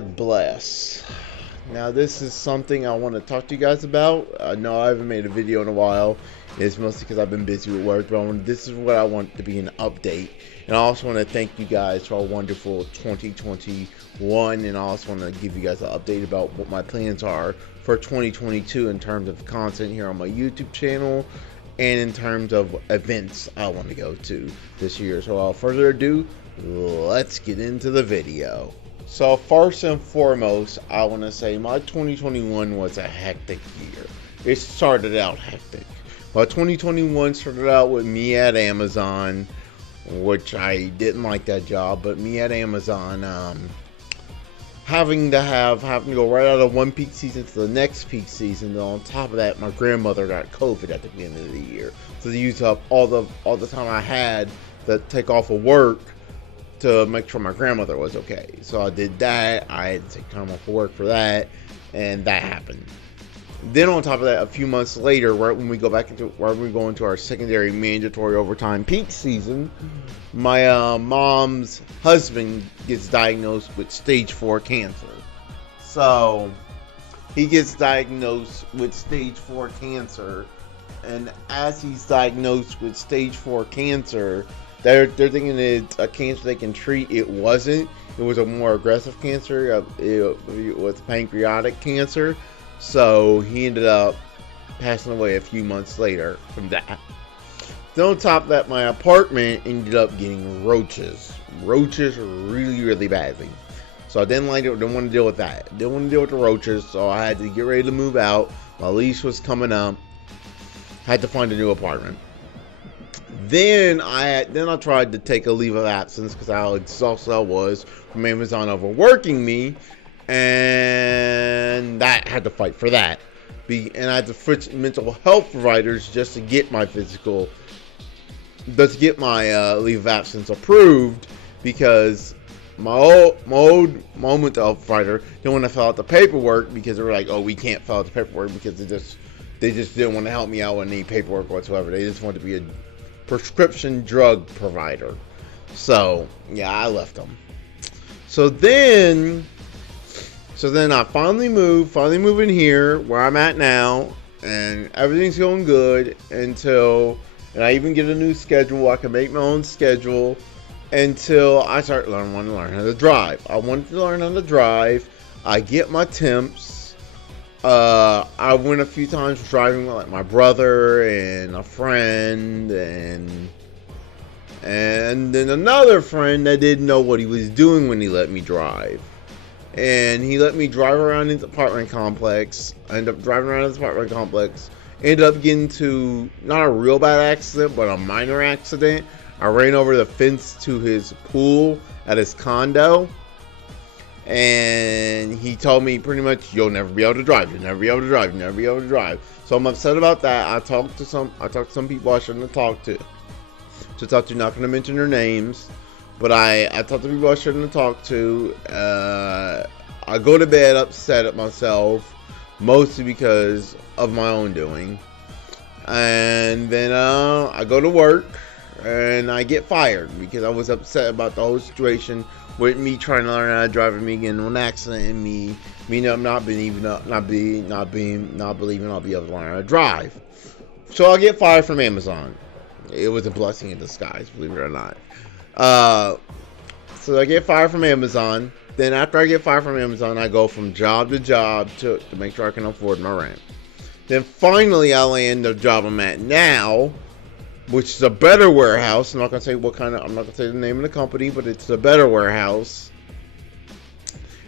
God bless. Now this is something I want to talk to you guys about. I know I haven't made a video in a while. It's mostly because I've been busy with work, but this is what I want to be an update. And I also want to thank you guys for a wonderful 2021, and I also want to give you guys an update about what my plans are for 2022 in terms of content here on my YouTube channel and in terms of events I want to go to this year. So without further ado, let's get into the video. So first and foremost, I want to say my 2021 was a hectic year. It started out hectic. My 2021 started out with me at Amazon, which I didn't like that job, but me at Amazon, having to go right out of one peak season to the next peak season. And on top of that, my grandmother got COVID at the beginning of the year, so they used up all the time I had to take off of work to make sure my grandmother was okay. So I did that. I had to take time off of work for that, and that happened. Then on top of that, a few months later, right when we go into our secondary mandatory overtime peak season, my mom's husband gets diagnosed with stage 4 cancer. So he gets diagnosed with stage 4 cancer, and as he's diagnosed with stage 4 cancer, they're thinking it's a cancer they can treat. It wasn't. It was a more aggressive cancer. It was pancreatic cancer. So he ended up passing away a few months later from that. Then on top of that, my apartment ended up getting roaches. Roaches really, really badly. So I didn't want to deal with that. Didn't want to deal with the roaches, so I had to get ready to move out. My lease was coming up. Had to find a new apartment. Then I tried to take a leave of absence because how exhausted I was from Amazon overworking me, and I had to fight for that. And I had to switch mental health providers just to get my leave of absence approved, because my old mental health provider didn't want to fill out the paperwork because they were like, oh, we can't fill out the paperwork because they just didn't want to help me out with any paperwork whatsoever. They just wanted to be a prescription drug provider. So yeah, I left them. So then I finally move in here where I'm at now, and everything's going good and I even get a new schedule. I can make my own schedule until I start wanting to learn how to drive. I wanted to learn how to drive. I get my temps. I went a few times driving with like my brother and a friend and then another friend that didn't know what he was doing when he let me drive. And he let me drive around his apartment complex. I ended up driving around his apartment complex. Ended up getting to not a real bad accident, but a minor accident. I ran over the fence to his pool at his condo. And he told me pretty much, you'll never be able to drive. You'll never be able to drive. You'll never be able to drive. So I'm upset about that. I talked to some people I shouldn't have talked to. Not going to mention their names. But I talked to people I shouldn't have talked to. I go to bed upset at myself, mostly because of my own doing. And then I go to work and I get fired because I was upset about the whole situation with me trying to learn how to drive and me getting in an accident and me not believing I'll be able to learn how to drive. So I get fired from Amazon. It was a blessing in disguise, believe it or not. So I get fired from Amazon. Then after I get fired from Amazon, I go from job to job to make sure I can afford my rent. Then finally I land the job I'm at now, which is a better warehouse. I'm not gonna say the name of the company, but it's a better warehouse.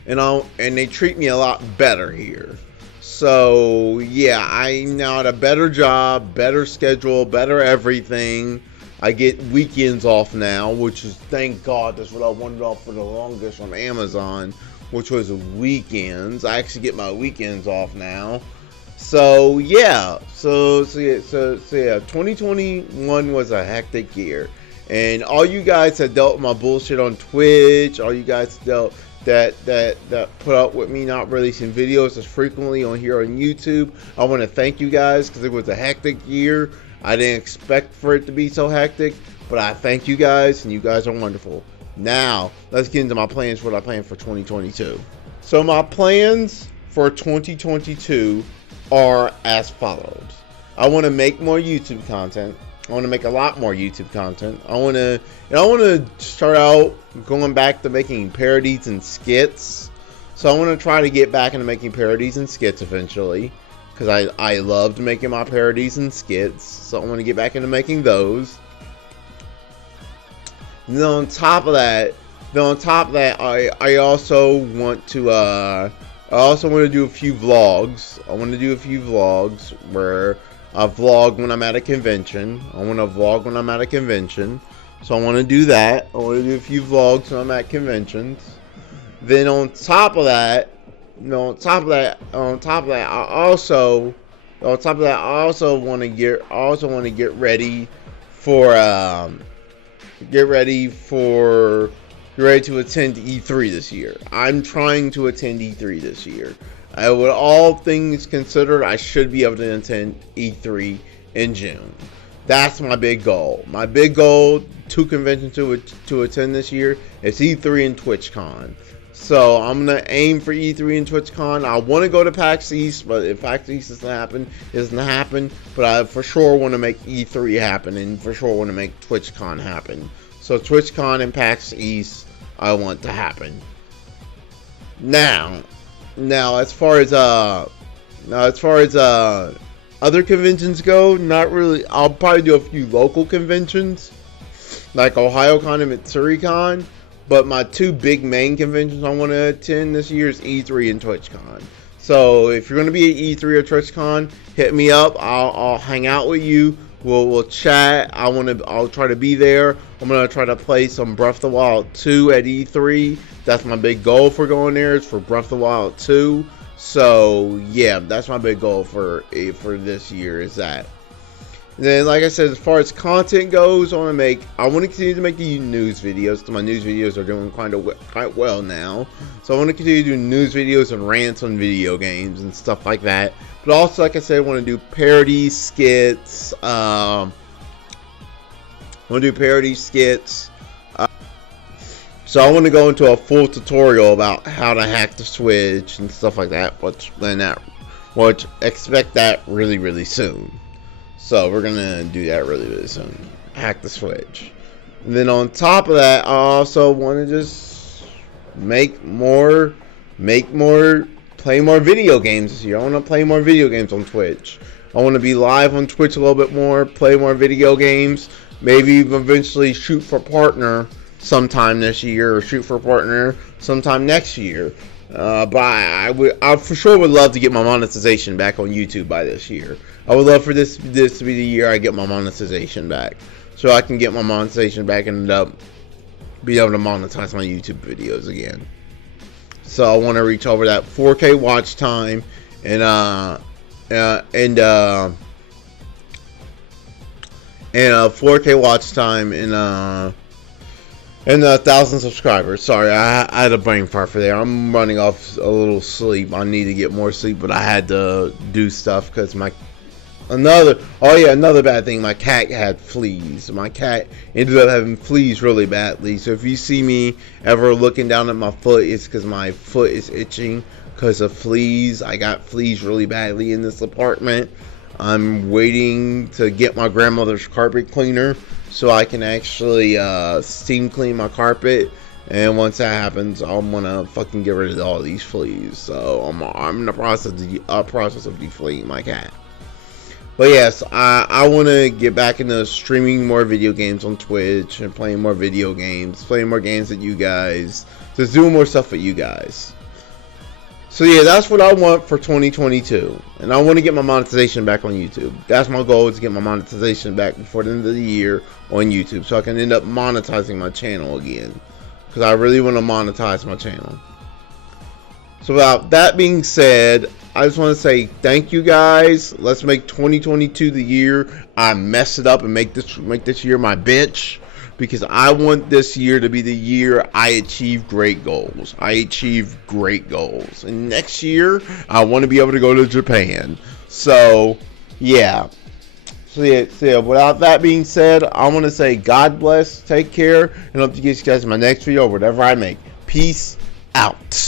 And they treat me a lot better here. So yeah, I'm now at a better job, better schedule, better everything. I get weekends off now, which is, thank God, that's what I wanted off for the longest from Amazon, which was weekends. I actually get my weekends off now. So yeah, so 2021 was a hectic year, and all you guys that dealt with my bullshit on Twitch, all you guys that put up with me not releasing videos as frequently on YouTube, I want to thank you guys, because it was a hectic year. I didn't expect for it to be so hectic, but I thank you guys, and you guys are wonderful. Now let's get into my plans. What I plan for 2022. So my plans for 2022 are as follows. I want to make more YouTube content. I want to make a lot more YouTube content. I want to start out going back to making parodies and skits. So I want to try to get back into making parodies and skits eventually, because I loved making my parodies and skits. So I want to get back into making those. And then on top of that, I also want to do a few vlogs. I want to do a few vlogs where I vlog when I'm at a convention. I want to vlog when I'm at a convention. So I want to do that. I want to do a few vlogs when I'm at conventions. Then on top of that, I also want to get ready to attend E3 this year. I'm trying to attend E3 this year. With all things considered, I should be able to attend E3 in June. That's my big goal. My big goal, 2 conventions to attend this year, is E3 and TwitchCon. So I'm going to aim for E3 and TwitchCon. I want to go to PAX East, but if PAX East doesn't happen. But I for sure want to make E3 happen, and for sure want to make TwitchCon happen. So TwitchCon and PAX East, I want to happen. Now as far as other conventions go, not really. I'll probably do a few local conventions, like OhioCon and MitsuriCon. But my 2 big main conventions I want to attend this year is E3 and TwitchCon. So if you're going to be at E3 or TwitchCon, hit me up. I'll hang out with you. We'll chat. I'll try to be there. I'm gonna try to play some Breath of the Wild 2 at E3. That's my big goal for going there, is for Breath of the Wild 2. So yeah, that's my big goal for this year, is that. And then, like I said, as far as content goes, I want to continue to make the news videos. So my news videos are doing quite well now. So I want to continue to do news videos and rants on video games and stuff like that. But also, like I said, I want to do parodies, skits. So I want to go into a full tutorial about how to hack the Switch and stuff like that. Which expect that really, really soon. So we're gonna do that really, really soon. Hack the Switch. And then on top of that, I also want to just play more video games this year. I want to play more video games on Twitch. I want to be live on Twitch a little bit more, play more video games, maybe eventually shoot for partner sometime this year, or shoot for partner sometime next year. But I for sure would love to get my monetization back on YouTube by this year. I would love for this to be the year I get my monetization back, so I can get my monetization back and end up being able to monetize my YouTube videos again. So I want to reach over that 4K watch time and 4K watch time and 1,000 subscribers. Sorry, I had a brain fart for there. I'm running off a little sleep. I need to get more sleep, but I had to do stuff because another bad thing. My cat had fleas. My cat ended up having fleas really badly. So if you see me ever looking down at my foot, it's because my foot is itching because of fleas. I got fleas really badly in this apartment. I'm waiting to get my grandmother's carpet cleaner so I can actually steam clean my carpet. And once that happens, I'm gonna fucking get rid of all these fleas. So I'm in the process of defleating my cat. But yes, I want to get back into streaming more video games on Twitch and playing more video games, playing more games with you guys, just doing more stuff with you guys. So yeah, that's what I want for 2022. And I want to get my monetization back on YouTube. That's my goal, is to get my monetization back before the end of the year on YouTube, so I can end up monetizing my channel again. Because I really want to monetize my channel. So without that being said, I just want to say thank you guys. Let's make 2022 the year I mess it up and make this year my bitch. Because I want this year to be the year I achieve great goals. And next year, I want to be able to go to Japan. So, yeah. So, without that being said, I want to say God bless, take care, and hope to get you guys in my next video or whatever I make. Peace out.